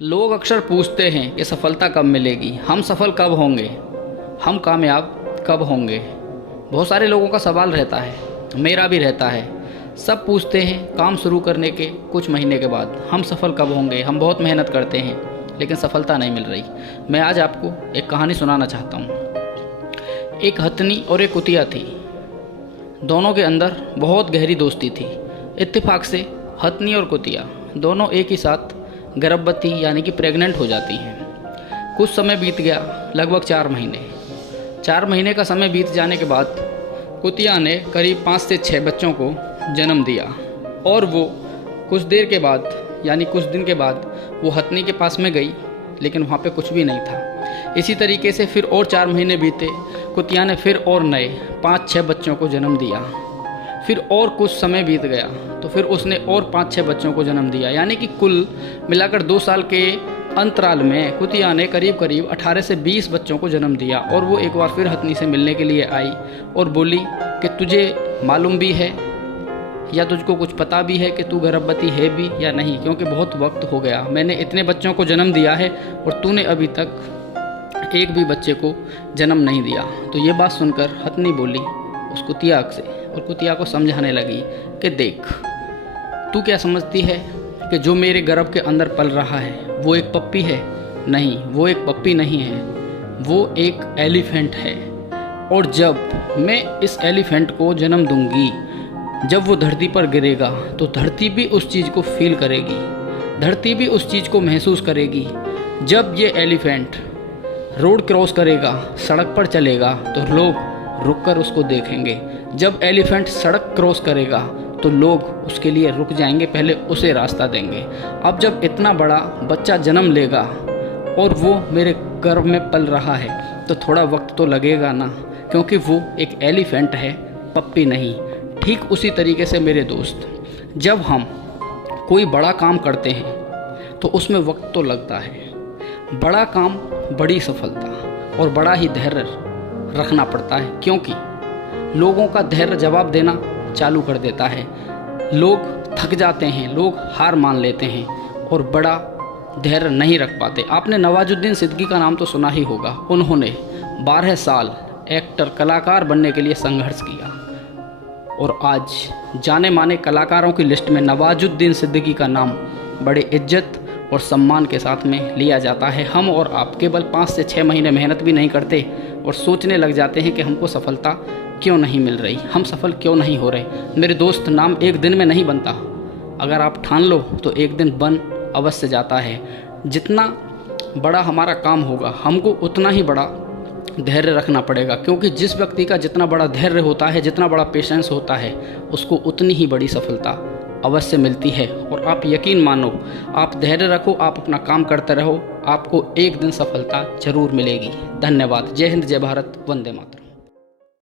लोग अक्सर पूछते हैं कि सफलता कब मिलेगी, हम सफल कब होंगे, हम कामयाब कब होंगे। बहुत सारे लोगों का सवाल रहता है, मेरा भी रहता है। सब पूछते हैं काम शुरू करने के कुछ महीने के बाद, हम सफल कब होंगे। हम बहुत मेहनत करते हैं लेकिन सफलता नहीं मिल रही। मैं आज आपको एक कहानी सुनाना चाहता हूँ। एक हथनी और एक कुतिया थी। दोनों के अंदर बहुत गहरी दोस्ती थी। इत्तेफाक से हथनी और कुतिया दोनों एक ही साथ गर्भवती यानी कि प्रेग्नेंट हो जाती हैं। कुछ समय बीत गया, लगभग 4 महीने। 4 महीने का समय बीत जाने के बाद कुतिया ने करीब 5 से 6 बच्चों को जन्म दिया और वो कुछ देर के बाद यानी कुछ दिन के बाद वो हथनी के पास में गई, लेकिन वहाँ पे कुछ भी नहीं था। इसी तरीके से फिर और 4 महीने बीते। कुतिया ने फिर और नए 5-6 बच्चों को जन्म दिया। फिर और कुछ समय बीत गया तो फिर उसने और 5-6 बच्चों को जन्म दिया, यानी कि कुल मिलाकर 2 साल के अंतराल में कुतिया ने करीब 18 से 20 बच्चों को जन्म दिया। और वो एक बार फिर हथनी से मिलने के लिए आई और बोली कि तुझे मालूम भी है या तुझको कुछ पता भी है कि तू गर्भवती है भी या नहीं, क्योंकि बहुत वक्त हो गया, मैंने इतने बच्चों को जन्म दिया है और तूने अभी तक एक भी बच्चे को जन्म नहीं दिया। तो ये बात सुनकर हथनी बोली उस कुतिया से और कुतिया को समझाने लगी कि देख, तू क्या समझती है कि जो मेरे गर्भ के अंदर पल रहा है वो एक पप्पी है? नहीं, वो एक पप्पी नहीं है, वो एक एलिफेंट है। और जब मैं इस एलिफेंट को जन्म दूंगी, जब वो धरती पर गिरेगा तो धरती भी उस चीज़ को फील करेगी, धरती भी उस चीज़ को महसूस करेगी। जब ये एलिफेंट रोड क्रॉस करेगा, सड़क पर चलेगा, तो लोग रुककर उसको देखेंगे। जब एलिफेंट सड़क क्रॉस करेगा तो लोग उसके लिए रुक जाएंगे, पहले उसे रास्ता देंगे। अब जब इतना बड़ा बच्चा जन्म लेगा और वो मेरे गर्भ में पल रहा है तो थोड़ा वक्त तो लगेगा ना, क्योंकि वो एक एलिफेंट है, पप्पी नहीं। ठीक उसी तरीके से मेरे दोस्त, जब हम कोई बड़ा काम करते हैं तो उसमें वक्त तो लगता है। बड़ा काम, बड़ी सफलता और बड़ा ही धैर्य रखना पड़ता है, क्योंकि लोगों का धैर्य जवाब देना चालू कर देता है। लोग थक जाते हैं, लोग हार मान लेते हैं और बड़ा धैर्य नहीं रख पाते। आपने नवाजुद्दीन सिद्दीकी का नाम तो सुना ही होगा। उन्होंने 12 साल एक्टर कलाकार बनने के लिए संघर्ष किया और आज जाने माने कलाकारों की लिस्ट में नवाजुद्दीन सिद्दीकी का नाम बड़े इज्जत और सम्मान के साथ में लिया जाता है। हम और आप केवल 5 से 6 महीने मेहनत भी नहीं करते और सोचने लग जाते हैं कि हमको सफलता क्यों नहीं मिल रही, हम सफल क्यों नहीं हो रहे। मेरे दोस्त, नाम एक दिन में नहीं बनता। अगर आप ठान लो तो एक दिन बन अवश्य जाता है। जितना बड़ा हमारा काम होगा, हमको उतना ही बड़ा धैर्य रखना पड़ेगा, क्योंकि जिस व्यक्ति का जितना बड़ा धैर्य होता है, जितना बड़ा पेशेंस होता है, उसको उतनी ही बड़ी सफलता अवश्य मिलती है। और आप यकीन मानो, आप धैर्य रखो, आप अपना काम करते रहो, आपको एक दिन सफलता जरूर मिलेगी। धन्यवाद। जय हिंद, जय भारत, वंदे मातरम।